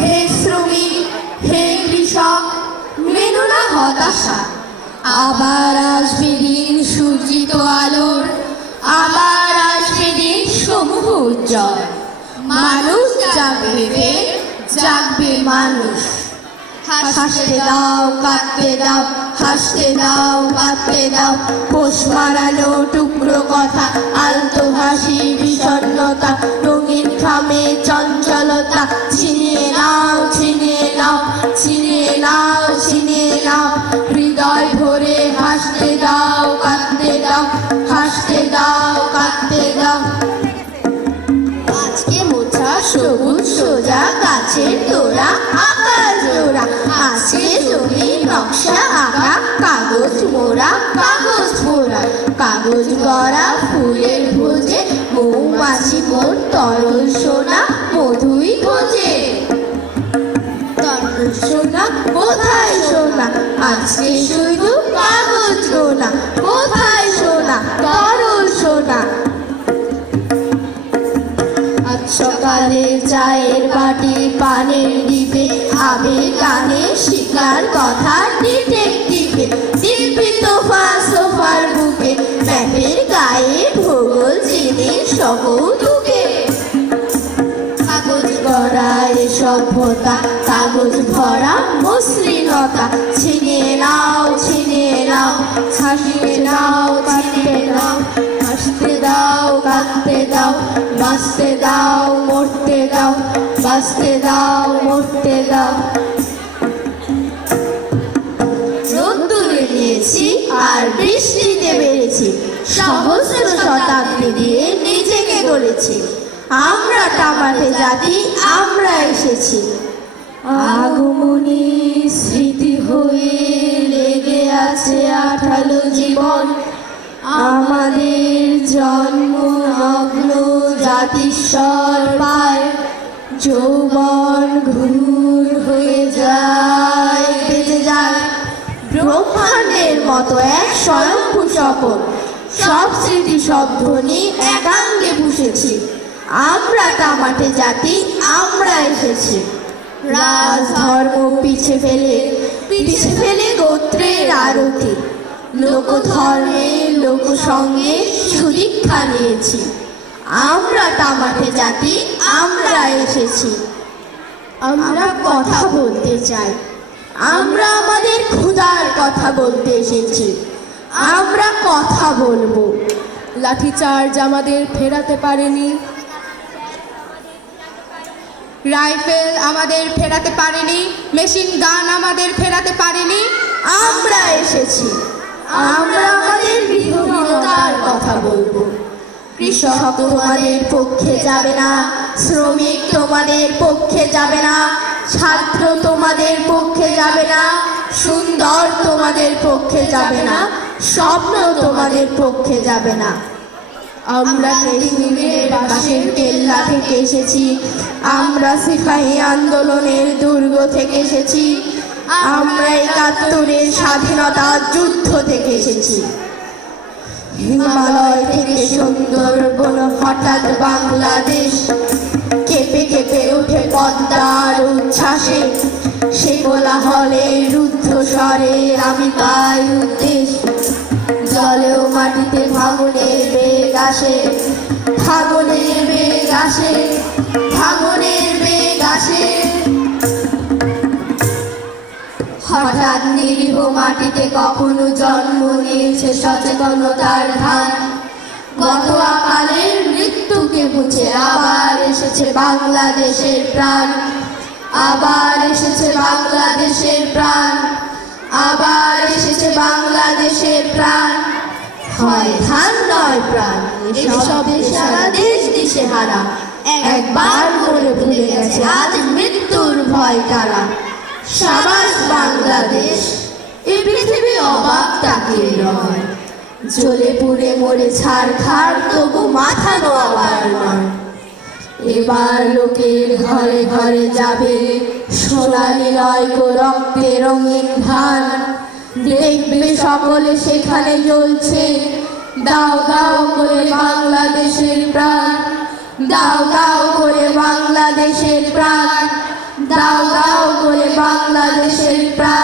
হে শ্রমিক, হে কৃষক, মেনো না হতাশা। আবার আসবে দিন সূর্যিত আলোর, আবার আসবে দিন সমূহ উজ্জ্বল। মানুষ জাগবে ফের, জাগবে মানুষ। হাসতে দাও, কাঁদতে দাও, হাসতে দাও, কাঁদতে দাও। পোষ মারানো টুকরো কথা, আলতো হাসি, বিষণ্ণতা, রঙিন খামে চঞ্চলতা। ছিনিয়ে নাও, ছিনিয়ে নাও, ছিনিয়ে নাও, ছিনিয়ে নাও। হৃদয় ভরে হাসতে দাও, কাঁদতে দাও, হাসতে দাও, কাঁদতে দাও। আজকে মোছা সবুজ সোজা গাছের তোড়া, আকাশ জোড়া। আজকে জমি নকশা আঁকা, কাগজ মোড়া, কাগজ মোড়া। কাগজ গড়া ফুলের ভোজে, মৌমাছি মোর তরল সোনা মধুই খোঁজে। তরল সোনা কোথায় সোনা, আজকে শুধু কাগজ গোনা। কোথায় সোনা, তরল সোনা। সকালে চায়ের বাটি, পানের ডিবে, আবেগ গানে শিকার কথা ডিটেকটিভে। দিব্যি তোফা সোফার বুকে, ম্যাপের গায়ে ভূগোল চিনি সকৌতুকে। কাগজ গড়া এ সভ্যতা, কাগজ ভরা মসৃণতা। ছিনিয়ে নাও, ছিনিয়ে নাও, ছাড়িয়ে নাও, কাটতে নাও। হাসতে দাও, কাঁদতে দাও, বাঁচতে দাও, মরতে দাও, বাঁচতে দাও, মরতে দাও। রোদ্দুরে নিয়েছি আর বৃষ্টিতে বেড়েছি, সহস্র শতাব্দী দিয়ে নিজেকে গড়েছি। আমরা তামাটে জাতি, আমরা এসেছি। আগমনী স্মৃতি হয়ে লেগে আছে আঠালো জীবন। আমাদের জন্মলগ্ন জাতিস্বর পায়, যৌবন ঘুর হয়ে যায়, বেঁচে যায় ব্রহ্মাণ্ডের মতো এক স্বয়ম্ভূ স্বপন। সব স্মৃতি সব ধ্বনি একাঙ্গে পুষেছি। আমরা তামাটে জাতি, আমরা এসেছি। রাজ ধর্ম পিছে ফেলে, পিছে ফেলে গোত্রের আরতি। লোকধর্মে লোকসঙ্গে সুদীক্ষা নিয়েছি। আমরা তামাটে জাতি, আমরা এসেছি। আমরা কথা বলতে চাই, আমরা আমাদের ক্ষুধার কথা বলতে এসেছি। আমরা কথা বলবো। লাঠিচার্জ আমাদের ফেরাতে পারেনি, রাইফেল আমাদের ফেরাতে পারেনি, মেশিন গান আমাদের ফেরাতে পারেনি। আমরা এসেছি, আমরা আমাদের বিহীনতার কথা বলবো। কৃষক তোমাদের পক্ষে যাবে না, শ্রমিক তোমাদের পক্ষে যাবে না, ছাত্র তোমাদের পক্ষে যাবে না, সুন্দর তোমাদের পক্ষে যাবে না, স্বপ্ন তোমাদের পক্ষে যাবে না। আমরা রেজিমেন্টের বাঁশের কেল্লা থেকে এসেছি, আমরা সিপাহী আন্দোলনের দুর্গ থেকে এসেছি, আমরা ৭১-এর স্বাধীনতা যুদ্ধ থেকে এসেছি। হিমালয় থেকে সুন্দরবন হঠাৎ বাংলাদেশ, কেঁপে কেঁপে ওঠে পদ্মার উচ্ছ্বাসে। সে কোলাহলে রুদ্ধ স্বরে আমি তাই উদ্দেশ। জলেও মাটিতে ভাঙনের বেগ আসে, ভাঙনের বেগ আসে, ভাঙনের বেগ আসে। হঠাৎ নিরীহ মাটিতে কখনো জন্ম নিয়েছে সচেতনতার ধান। গত আকালের মৃত্যুকে মুছে আবার এসেছে বাংলাদেশের প্রাণ। আবার এসেছে বাংলাদেশের প্রাণ, আবার এসেছে বাংলাদেশের প্রাণ। হয় ধান নয় প্রাণ, এসব সারা দেশ দিশেহারা। একবার করে ভুলে গেছে আজ মৃত্যুর ভয় তারা। সাবাস বাংলাদেশ, এই পৃথিবী অবাক তাকিয়ে রয়। জ্বলে পুড়ে মরে ছারখার, তবু মাথা নোয়াবার নয়। এবার লোকের ঘরে ঘরে যাবে সোনালি লয়ক রক্তে রঙিন ধান। দেখবে সকলে সেখানে জ্বলছে দাও দাও করে বাংলাদেশের প্রাণ, দাও দাও করে বাংলাদেশের প্রাণ। দাও দাও করে বাংলাদেশের প্রাণ।